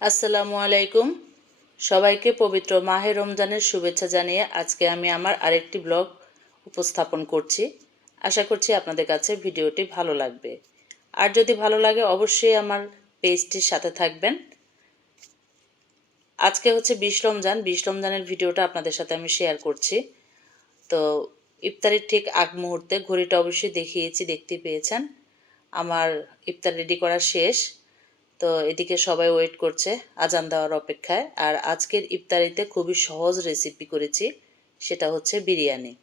আসসালামু আলাইকুম। সবাইকে পবিত্র মাহে রমজানের শুভেচ্ছা জানিয়ে আজকে আমি আমার আরেকটি ব্লগ উপস্থাপন করছি। আশা করছি আপনাদের কাছে ভিডিওটি ভালো লাগবে। আর যদি ভালো লাগে অবশ্যই আমার পেজটির সাথে থাকবেন। আজকে হচ্ছে বিশ রমজান। বিশ রমজানের ভিডিওটা আপনাদের সাথে আমি শেয়ার করছি। তো ইফতারির ঠিক আগ মুহূর্তে ঘড়িটা অবশ্যই দেখিয়েছি, দেখতে পেয়েছেন। আমার ইফতার রেডি করা শেষ। তো এদিকে সবাই ওয়েট করছে আজান দেওয়ার অপেক্ষায়। আর আজকের ইফতারিতে খুবই সহজ রেসিপি করেছি, সেটা হচ্ছে বিরিয়ানি।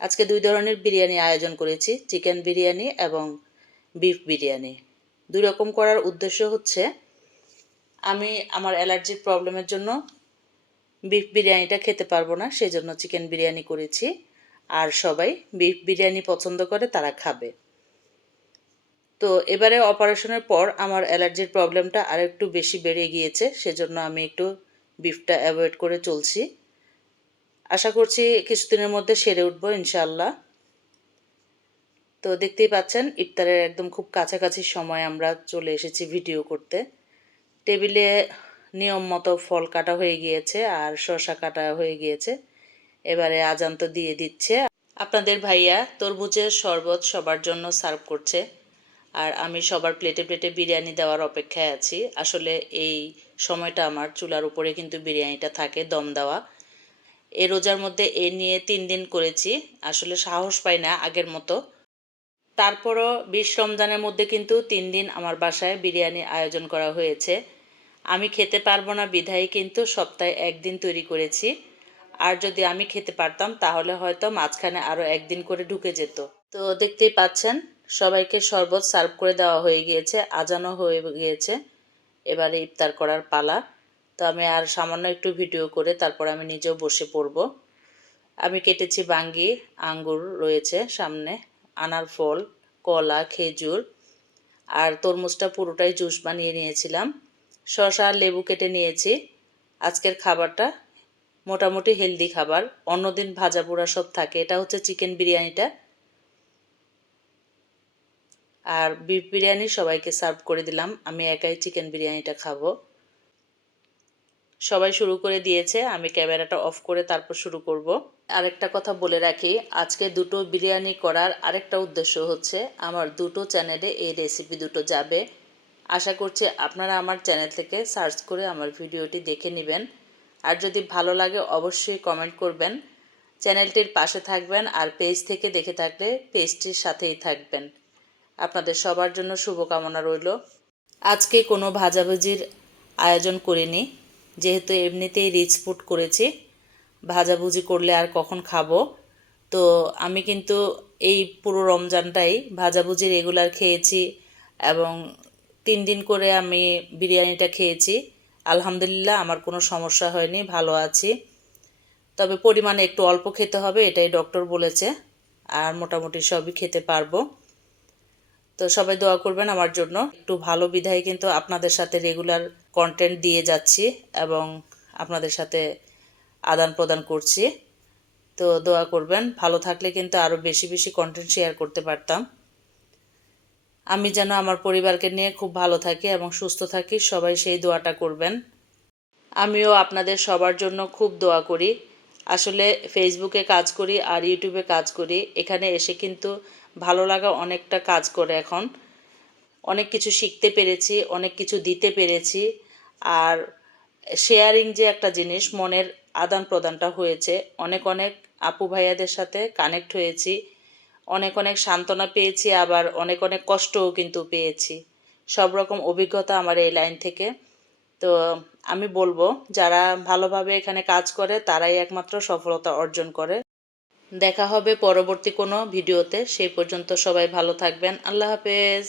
আজকে দুই ধরনের বিরিয়ানি আয়োজন করেছি চিকেন বিরিয়ানি এবং বিফ বিরিয়ানি। দুই রকম করার উদ্দেশ্য হচ্ছে, আমি আমার অ্যালার্জির প্রবলেমের জন্য বিফ বিরিয়ানিটা খেতে পারব না সেই জন্য চিকেন বিরিয়ানি করেছি। আর সবাই বিফ বিরিয়ানি পছন্দ করে, তারা খাবে। তো এবারে অপারেশনের পর আমার অ্যালার্জির প্রবলেমটা আর একটু বেশি বেড়ে গিয়েছে, সেজন্য আমি একটু বিফটা অ্যাভয়েড করে চলছি। আশা করছি কিছুদিনের মধ্যে সেরে উঠবো ইনশাল্লাহ তো দেখতেই পাচ্ছেন, ইফতারের একদম খুব কাছাকাছি সময় আমরা চলে এসেছি ভিডিও করতে। টেবিলে নিয়ম মতো ফল কাটা হয়ে গিয়েছে আর শসা কাটা হয়ে গিয়েছে। এবারে আজান তো দিয়ে দিচ্ছে। আপনাদের ভাইয়া তরমুজের শরবত সবার জন্য সার্ভ করছে। আর আমি সবার প্লেটে প্লেটে বিরিয়ানি দেওয়ার অপেক্ষায় আছি। আসলে এই সময়টা আমার চুলার উপরে কিন্তু বিরিয়ানিটা থাকে, দম দেওয়া। এ রোজার মধ্যে এ নিয়ে তিন দিন করেছি, আসলে সাহস পাই না আগের মতো। তারপরও বিশ রমজানের মধ্যে কিন্তু তিন দিন আমার বাসায় বিরিয়ানি আয়োজন করা হয়েছে। আমি খেতে পারব না বিধায় কিন্তু সপ্তাহে একদিন তৈরি করেছি। আর যদি আমি খেতে পারতাম, তাহলে হয়তো মাঝখানে আরও একদিন করে ঢুকে যেত। তো দেখতেই পাচ্ছেন সবাইকে শরবত সার্ভ করে দেওয়া হয়ে গিয়েছে, আজানও হয়ে গিয়েছে। এবারে ইফতার করার পালা। তো আমি আর সামান্য একটু ভিডিও করে তারপর আমি নিজেও বসে পড়ব। আমি কেটেছি বাঙ্গি, আঙ্গুর রয়েছে সামনে, আনার ফল, কলা, খেজুর, আর তরমুজটা পুরোটাই জুস বানিয়ে নিয়েছিলাম। শশা আর লেবু কেটে নিয়েছি। আজকের খাবারটা মোটামুটি হেলদি খাবার। অন্যদিন ভাজা পোড়া সব থাকে। এটা হচ্ছে চিকেন বিরিয়ানিটা। আর বিফ বিরিয়ানি সবাইকে সার্ভ করে দিলাম। আমি একাই চিকেন বিরিয়ানিটা খাব। সবাই শুরু করে দিয়েছে। আমি ক্যামেরাটা অফ করে তারপর শুরু করব। আরেকটা কথা বলে রাখি, আজকে দুটো বিরিয়ানি করার আরেকটা উদ্দেশ্য হচ্ছে আমার দুটো চ্যানেলে এই রেসিপি দুটো যাবে। আশা করছি আপনারা আমার চ্যানেল থেকে সার্চ করে আমার ভিডিওটি দেখে নেবেন। আর যদি ভালো লাগে অবশ্যই কমেন্ট করবেন। চ্যানেলটির পাশে থাকবেন আর পেজ থেকে দেখে থাকলে পেজটির সাথেই থাকবেন। আপনাদের সবার জন্য শুভকামনা রইল। আজকে কোনো ভাজাভুজির আয়োজন করিনি, যেহেতু এমনিতেই রিচ ফুড করেছি। ভাজাভুজি করলে আর কখন খাব? তো আমি কিন্তু এই পুরো রমজানটাই ভাজাভুজি রেগুলার খেয়েছি এবং তিন দিন করে আমি বিরিয়ানিটা খেয়েছি। আলহামদুলিল্লাহ আমার কোনো সমস্যা হয়নি, ভালো আছি। তবে পরিমাণে একটু অল্প খেতে হবে, এটাই ডক্টর বলেছে। আর মোটামুটি সবই খেতে পারব। তো সবাই দোয়া করবেন আমার জন্য। একটু ভালো বিধায় কিন্তু আপনাদের সাথে রেগুলার কন্টেন্ট দিয়ে যাচ্ছি এবং আপনাদের সাথে আদান প্রদান করছি। তো দোয়া করবেন। ভালো থাকলে কিন্তু আরও বেশি বেশি কন্টেন্ট শেয়ার করতে পারতাম। আমি যেন আমার পরিবারকে নিয়ে খুব ভালো থাকি এবং সুস্থ থাকি, সবাই সেই দোয়াটা করবেন। আমিও আপনাদের সবার জন্য খুব দোয়া করি। আসলে ফেসবুকে কাজ করি আর ইউটিউবে কাজ করি। এখানে এসে কিন্তু ভালো লাগা অনেকটা কাজ করে এখন। অনেক কিছু শিখতে পেরেছি, অনেক কিছু দিতে পেরেছি। আর শেয়ারিং যে একটা জিনিস, মনের আদান প্রদানটা হয়েছে। অনেক অনেক আপু ভাইয়াদের সাথে কানেক্ট হয়েছি। অনেক অনেক সান্ত্বনা পেয়েছি, আবার অনেক অনেক কষ্টও কিন্তু পেয়েছি। সব রকম অভিজ্ঞতা আমার এই লাইন থেকে। তো আমি বলব, যারা ভালোভাবে এখানে কাজ করে, তারাই একমাত্র সফলতা অর্জন করে। দেখা হবে পরবর্তী কোনো ভিডিওতে। সেই পর্যন্ত সবাই ভালো থাকবেন। আল্লাহ হাফেজ।